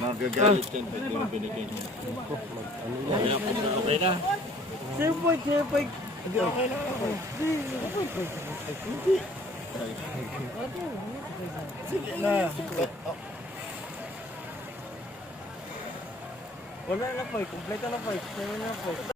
Magagalit yan pag yung binigay niya. Okay na. Siyempre. Okay na ako. Hindi. Sige na. Wala na po. Kompleto na po. Sino na po.